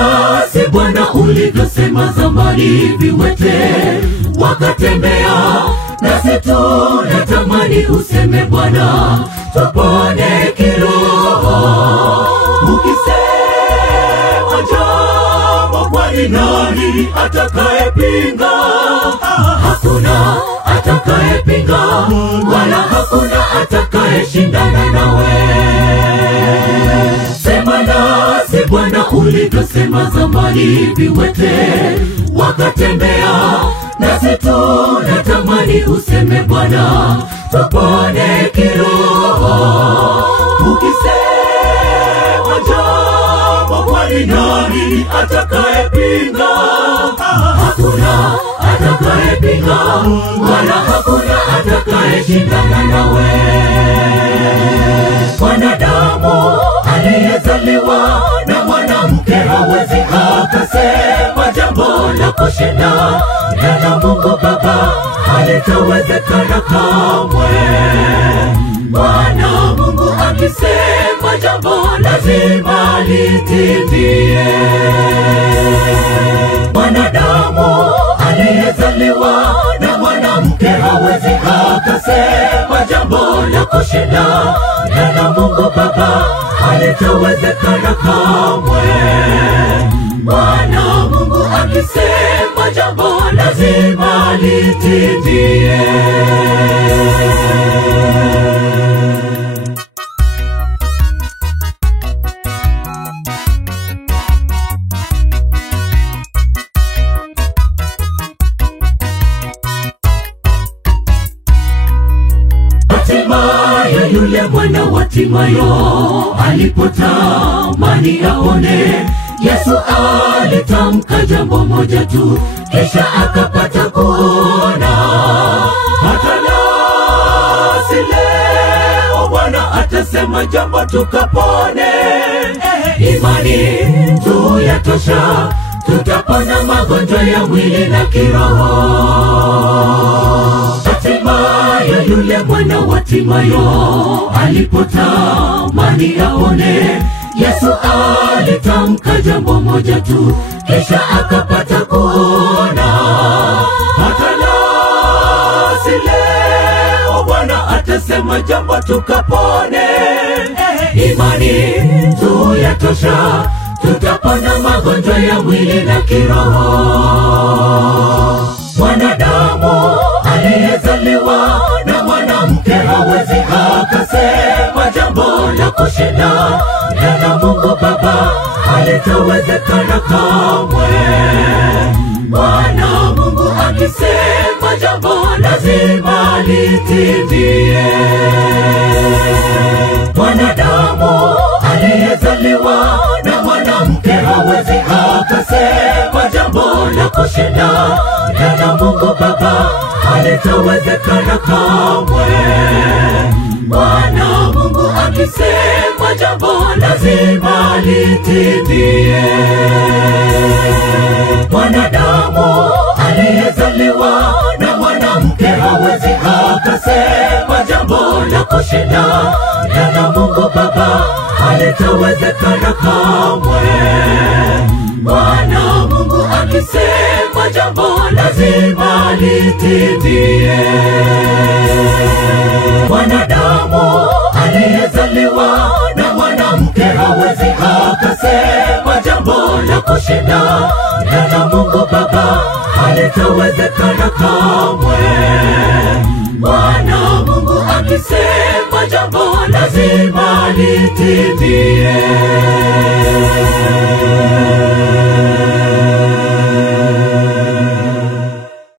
nasi Bwana ulivyosema zamani, viwete wakatembea, nasi tunatamani useme Bwana tupone kiroho. Ukisema jambo, kwani nani atakayepinga? Hakuna atakayepinga, wala hakuna atakayeshindana nawe. Sema nasi Bwana ulivyosema zamani, viwete wakatembea, nasi tunatamani useme Bwana tupone kiroho. Ukisema jambo, kwani nani atakayepinga? Hakuna atakayepinga, wala hakuna atakayeshindana nawe. Mwanadamu aliyezaliwa na mwanamke hawezi akasema jambo la kushinda na Mungu Baba halitawezekana kamwe. Bwana Mungu akisema jambo lazima litimie. Mwanadamu aliyezaliwa na mwanamke hawezi akasema jambo la kushinda na Mungu Baba halitawezekana kamwe. Bwana Mungu akisema jambo lazima litimie. Hatimaye yule mwana wa Timayo alipotamani aone, Yesu alitamka jambo moja tu, kisha akapata kuona. Hata nasi leo Bwana atasema jambo tukapone. Imani tu yatosha, tutapona magonjwa ya mwili na kiroho. Hatimaye yule mwana wa Timayo alipotamani aone, Yesu alitamka jambo moja tu, kisha akapata kuona. Hata nasi leo Bwana atasema jambo tukapone. Imani tu yatosha, tutapona magonjwa ya mwili na kiroho. Mwanadamu aliyezaliwa na mwanamke hawezi akasema jambo la kushinda na Mungu Baba halitawezekana kamwe. Bwana Mungu akisema jambo lazima litimie. Mwanadamu aliyezaliwa na mwanamke hawezi akasema jambo la kushinda na Mungu Baba halitawezekana kamwe. Bwana Mungu akisema jambo lazima litimie. Mwanadamu aliyezaliwa na mwanamke hawezi akasema jambo la kushinda na Mungu Baba halitawezekana kamwe. Bwana Mungu akisema jambo lazima litimie. Mwanadamu aliyezaliwa na mwanamke hawezi akasema jambo la kushinda na Mungu Baba halitawezekana kamwe. Bwana Mungu akisema jambo lazima litimie.